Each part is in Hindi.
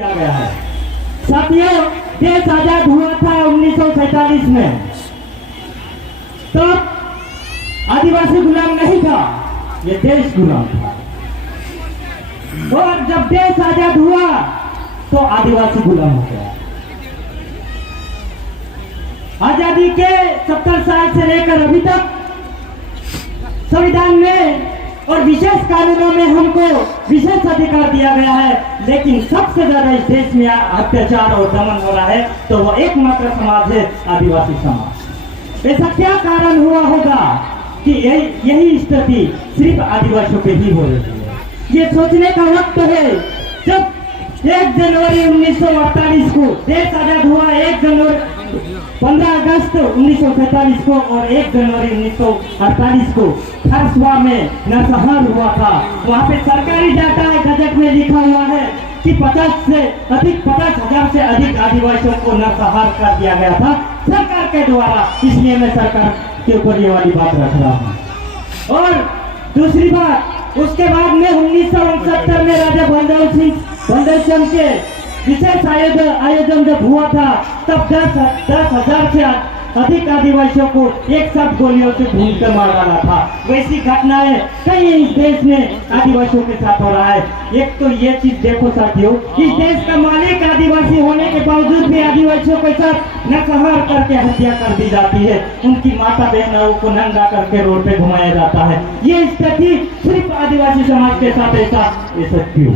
किया गया है। साथियों, देश आजाद हुआ था 1947 में, तो आदिवासी गुलाम नहीं था, ये देश गुलाम था। और जब देश आजाद हुआ तो आदिवासी गुलाम हो गया। आजादी के 70 साल से लेकर अभी तक संविधान में और विशेष कानूनों में हमको विशेष अधिकार दिया गया है, लेकिन सबसे ज्यादा इस देश में अत्याचार और दमन हो रहा है तो वो एकमात्र समाज है आदिवासी समाज। ऐसा क्या कारण हुआ होगा कि यही स्थिति सिर्फ आदिवासियों पे ही हो रही है? ये सोचने का वक्त है। जब 1 जनवरी 1948 को देश आजाद हुआ, 15 अगस्त 1947 को और 1 जनवरी 1948 को खरसुआ में नरसंहार हुआ था। वहाँ पे सरकारी डाटा गजट में लिखा हुआ है कि 50,000 से अधिक आदिवासियों को नरसंहार कर दिया गया था सरकार के द्वारा। इसलिए मैं सरकार के ऊपर ये वाली बात रख रहा हूँ। और दूसरी बात, उसके बाद में 1969 में राजा बलदेव सिंह के विशेष आयोजन जब हुआ था, तब 10,000 से अधिक आदिवासियों को एक साथ गोलियों से भून कर मार डाला था। वैसी घटनाएं कई इस देश में आदिवासियों के साथ हो रहा है। एक तो ये चीज देखो साथियों, इस देश का मालिक आदिवासी होने के बावजूद भी आदिवासियों के साथ नरसंहार करके हत्या कर दी जाती है। उनकी माता बहनों को नंगा करके रोड पे घुमाया जाता है। ये स्थिति सिर्फ आदिवासी समाज के साथ ऐसा क्यों?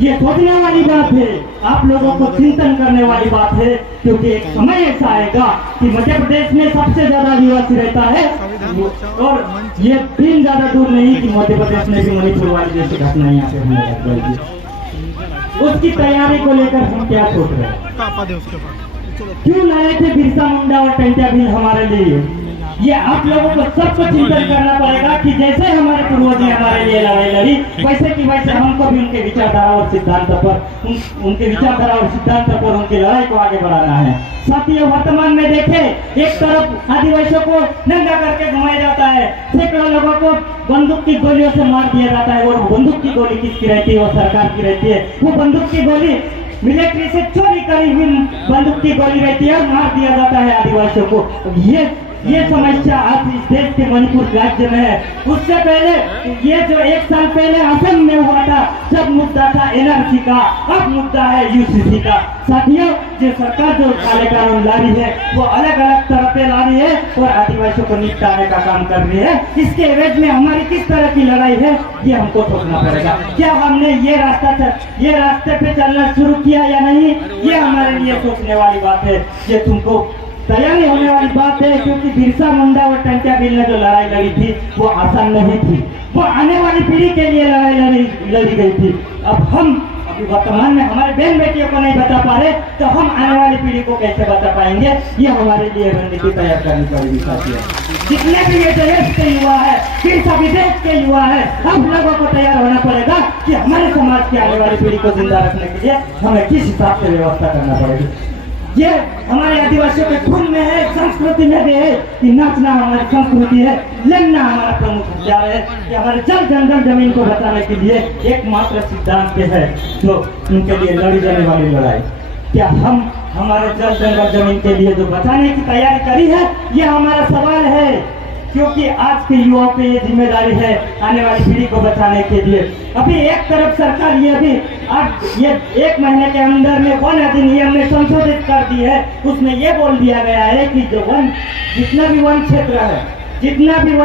ये सोचने वाली बात है, आप लोगों को चिंतन करने वाली बात है, क्योंकि एक समय ऐसा आएगा कि मध्य प्रदेश में सबसे ज्यादा आदिवासी रहता है और ये दिन ज्यादा दूर नहीं कि मध्य प्रदेश में भी मणिपुर वाली जैसी घटना यहाँ पे होने लग जाएगी। उसकी तैयारी को लेकर हम क्या सोच रहे हैं? क्यों लाए थे बिरसा मुंडा और टंट्या भील हमारे लिए? ये आप लोगों को सबको चिंतन करना पड़ेगा कि जैसे हमारे पूर्वज ने हमारे लिए लड़ाई लड़ी, वैसे हमको भी उनके विचारधारा और सिद्धांत पर उनके विचारधारा और सिद्धांत पर उनकी लड़ाई को आगे बढ़ाना है। साथियों, वर्तमान में देखें, एक तरफ आदिवासियों को नंगा करके घुमाया जाता है, सैकड़ों लोगों को बंदूक की गोलियों से मार दिया जाता है। और बंदूक की गोली किसकी रहती है? वो सरकार की रहती है। वो बंदूक की गोली मिलिट्री से चोरी करी हुई बंदूक की गोली रहती है और मार दिया जाता है आदिवासियों को। ये समस्या आज इस देश के मणिपुर राज्य में है। उससे पहले ये जो 1 साल पहले असम में हुआ था, जब मुद्दा था एनआरसी का, अब मुद्दा है यूसीसी का। साथियों, जो सरकार जो काले कानून ला रही है वो अलग अलग तरह पे ला रही है और आदिवासियों को निपटाने का काम कर रही है। इसके एवज में हमारी किस तरह की लड़ाई है ये हमको सोचना पड़ेगा। क्या हमने ये रास्ते पे चलना शुरू किया या नहीं, ये हमारे लिए सोचने वाली बात है। ये तुमको तैयारी होने वाली बात है, क्योंकि बिरसा मुंडा और टंट्या भील ने जो लड़ाई लड़ी थी वो आसान नहीं थी, वो आने वाली पीढ़ी के लिए लड़ाई लड़ी गई थी। अब हम अभी वर्तमान में हमारे बहन बेटियों को नहीं बचा पा रहे, तो हम आने वाली पीढ़ी को कैसे बचा पाएंगे? ये हमारे लिए रणनीति तैयार करनी पड़ेगी साथियों। जितने भी ये देश के युवा है, किस विदेश के युवा है, हम लोगों को तैयार होना पड़ेगा कि हमारे समाज की आने वाली पीढ़ी को जिंदा रखने के लिए हमें किस हिसाब से व्यवस्था करना पड़ेगी। ये हमारे आदिवासियों के खून में है, संस्कृति में भी है कि नाचना हमारी संस्कृति है, लड़ना हमारा प्रमुख विचार है कि हमारे जल जंगल जमीन को बचाने के लिए एकमात्र सिद्धांत है जो उनके लिए लड़ी जाने वाली लड़ाई। क्या हम हमारे जल जंगल जमीन के लिए जो बचाने की तैयारी करी है? ये हमारा सवाल है, क्योंकि आज के युवाओं पे ये जिम्मेदारी है आने वाली पीढ़ी को बचाने के लिए। अभी एक तरफ सरकार ये 1 महीने के अंदर में वन अधिनियम में संशोधित कर दी है। उसमें ये बोल दिया गया है कि जितना भी वन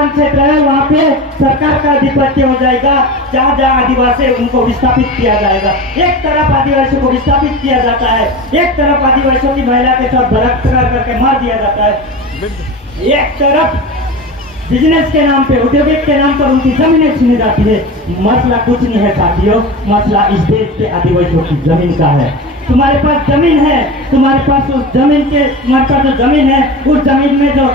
क्षेत्र है वहाँ पे सरकार का अधिपत्य हो जाएगा। जहाँ जहाँ आदिवासी उनको विस्थापित किया जाएगा। एक तरफ आदिवासियों को विस्थापित किया जाता है, एक तरफ आदिवासियों की महिला के साथ बलात्कार करके मार दिया जाता है, एक तरफ बिजनेस के नाम पे, औद्योगिक के नाम पर उनकी जमीनें छीनी जाती है। मसला कुछ नहीं है साथियों, मसला इस देश के आदिवासियों की जमीन का है। तुम्हारे पास जमीन है, तुम्हारे पास जो जमीन है उस जमीन में जो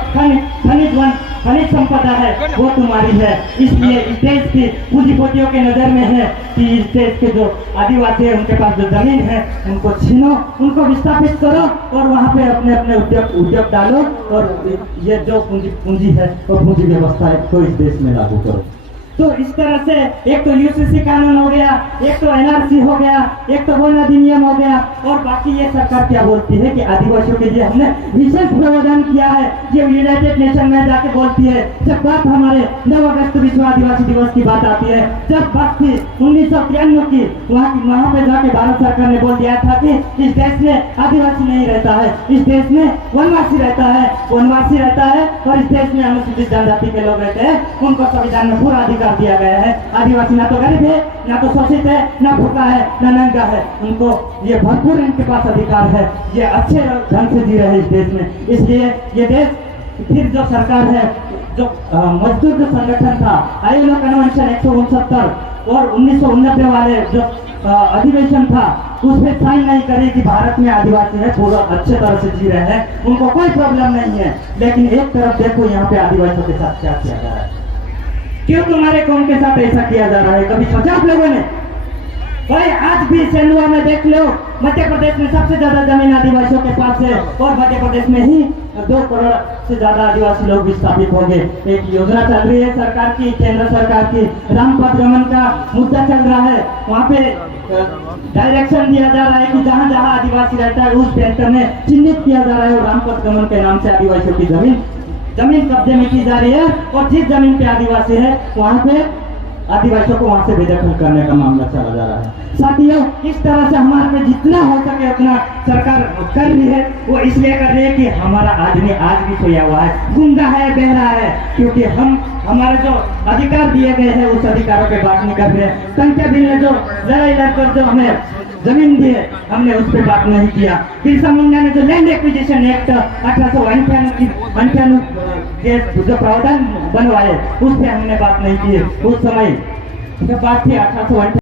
खनिज संपदा है वो तुम्हारी है। इसलिए इस देश की पूंजीपतियों के नजर में है कि इस देश के जो आदिवासी है उनके पास जो जमीन है उनको छीनो, उनको विस्थापित करो और वहाँ पे अपने अपने उद्योग डालो और ये जो पूंजी है वो पूंजी व्यवस्था को इस देश में लागू करो। तो इस तरह से एक तो यूसीसी कानून हो गया, एक तो एनआरसी हो गया, एक तो वन अधिनियम हो गया, और बाकी ये सरकार क्या बोलती है कि आदिवासियों के लिए हमने विशेष प्रावधान किया है। ये यूनाइटेड नेशन में जाके बोलती है। जब बात हमारे 9 अगस्त विश्व आदिवासी दिवस की बात आती है, जब बात थी 1993 की, वहाँ पे जाके भारत सरकार ने बोल दिया था कि इस देश में आदिवासी नहीं रहता है, इस देश में वनवासी रहता है, वनवासी रहता है, और इस देश में अनुसूचित जनजाति के लोग रहते हैं, उनको संविधान में पूरा अधिकार दिया गया है। आदिवासी ना तो गरीब है, ना तो शोषित है, ना भूखा है, ना नंगा है, उनको ये भरपूर इनके पास अधिकार है, ये अच्छे ढंग से जी रहे हैं इस देश में। इसलिए ये देश फिर जो सरकार है, जो मजदूर जो संगठन था, आईएलओ कन्वेंशन 169 और 1989 वाले जो अधिवेशन था, उस पर साइन नहीं करे कि भारत में आदिवासी है पूरा अच्छे तरह से जी रहे हैं, उनको कोई प्रॉब्लम नहीं है। लेकिन एक तरफ देखो यहाँ पे आदिवासियों के साथ क्या किया जा रहा है, क्यों तुम्हारे कौम के साथ ऐसा किया जा रहा है? कभी सोचा आप लोगों ने? भाई आज भी सेंधुआ में देख लो, मध्य प्रदेश में सबसे ज्यादा जमीन आदिवासियों के पास है, और मध्य प्रदेश में ही 2 करोड़ से ज्यादा आदिवासी लोग विस्थापित हो गए। एक योजना चल रही है सरकार की, केंद्र सरकार की, रामपथ गमन का मुद्दा चल रहा है। वहाँ पे डायरेक्शन दिया जा रहा है कि जहाँ जहाँ आदिवासी रहता है उस सेंटर में चिन्हित किया जा रहा है, और रामपथ गमन के नाम से आदिवासियों की जमीन कब्जे में की जा रही है, और जिस जमीन पे आदिवासी है वहाँ पे आदिवासियों को वहाँ से बेदखल करने का मामला चला जा रहा है। साथियों, इस तरह से हमारे पे जितना हो सके उतना सरकार कर रही है। वो इसलिए कर रही है कि हमारा आदमी आज भी सोया हुआ है, गूंगा है, बहरा है, क्योंकि हम हमारे जो अधिकार दिए गए हैं उस अधिकारों पे बात नहीं कर रहे हैं। संख्या बिल ने जो लड़ाई लड़कर जो हमें जमीन दी है, हमने उस पर बात नहीं किया। बिरसा मुंडा ने जो लैंड एक्विजिशन एक्ट 1898 के जो प्रावधान बनवाए, उस पर हमने बात नहीं की। उस समय जब बात थी 1898